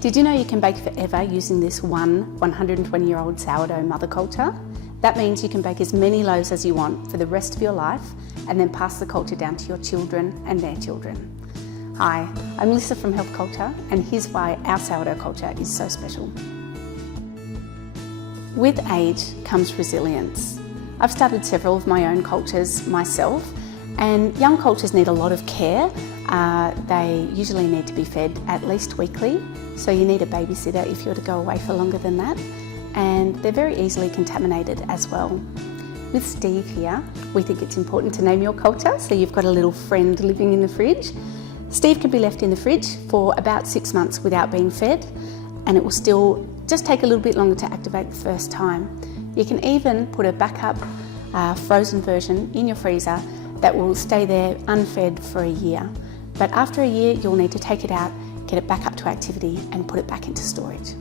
Did you know you can bake forever using this one 120-year-old sourdough mother culture? That means you can bake as many loaves as you want for the rest of your life and then pass the culture down to your children and their children. Hi, I'm Lisa from Health Culture, and here's why our sourdough culture is so special. With age comes resilience. I've started several of my own cultures myself, and young cultures need a lot of care. They usually need to be fed at least weekly, so you need a babysitter if you're to go away for longer than that, and they're very easily contaminated as well. With Steve here, we think it's important to name your culture, so you've got a little friend living in the fridge. Steve can be left in the fridge for about 6 months without being fed, and it will still just take a little bit longer to activate the first time. You can even put a backup frozen version in your freezer that will stay there unfed for a year. But after a year, you'll need to take it out, get it back up to activity and put it back into storage.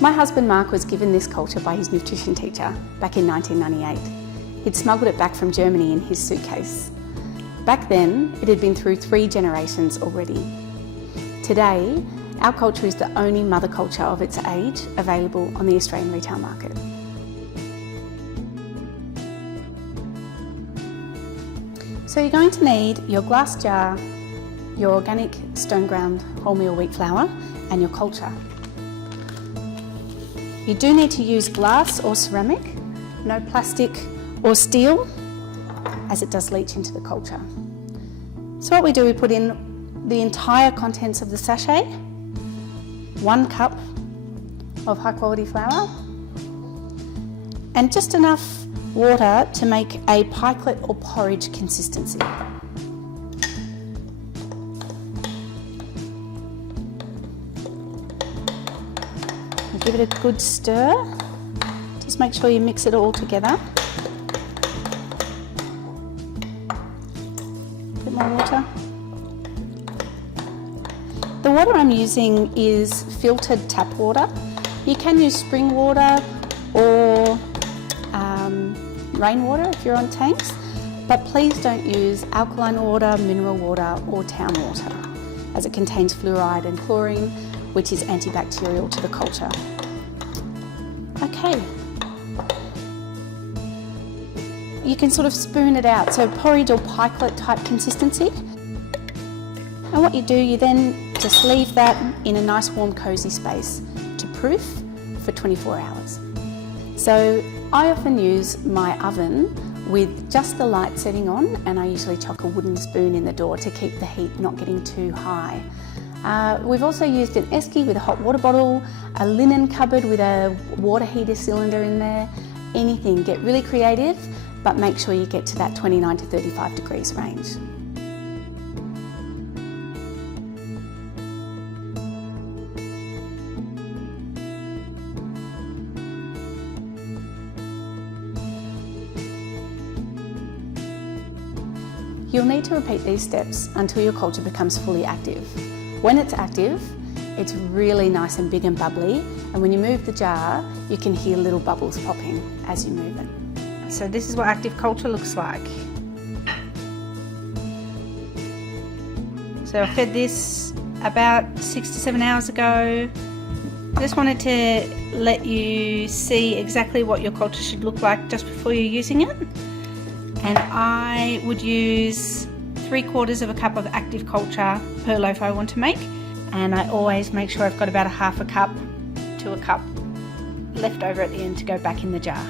My husband Mark was given this culture by his nutrition teacher back in 1998. He'd smuggled it back from Germany in his suitcase. Back then, it had been through 3 generations already. Today, our culture is the only mother culture of its age available on the Australian retail market. So you're going to need your glass jar, your organic stone ground wholemeal wheat flour and your culture. You do need to use glass or ceramic, no plastic or steel, as it does leach into the culture. So what we do, we put in the entire contents of the sachet, 1 cup of high quality flour, and just enough water to make a pikelet or porridge consistency. And give it a good stir. Just make sure you mix it all together. A bit more water. The water I'm using is filtered tap water. You can use spring water or rainwater if you're on tanks, but please don't use alkaline water, mineral water or town water, as it contains fluoride and chlorine, which is antibacterial to the culture. Okay. You can sort of spoon it out, so porridge or pikelet type consistency. And what you do, you then just leave that in a nice warm cozy space to proof for 24 hours. So I often use my oven with just the light setting on, and I usually chuck a wooden spoon in the door to keep the heat not getting too high. We've also used an esky with a hot water bottle, a linen cupboard with a water heater cylinder in there, anything. Get really creative, but make sure you get to that 29 to 35 degrees range. You'll need to repeat these steps until your culture becomes fully active. When it's active, it's really nice and big and bubbly, and when you move the jar, you can hear little bubbles popping as you move it. So this is what active culture looks like. So I fed this about 6 to 7 hours ago. I just wanted to let you see exactly what your culture should look like just before you're using it. And I would use 3/4 of a cup of active culture per loaf I want to make. And I always make sure I've got about a half a cup to a cup left over at the end to go back in the jar.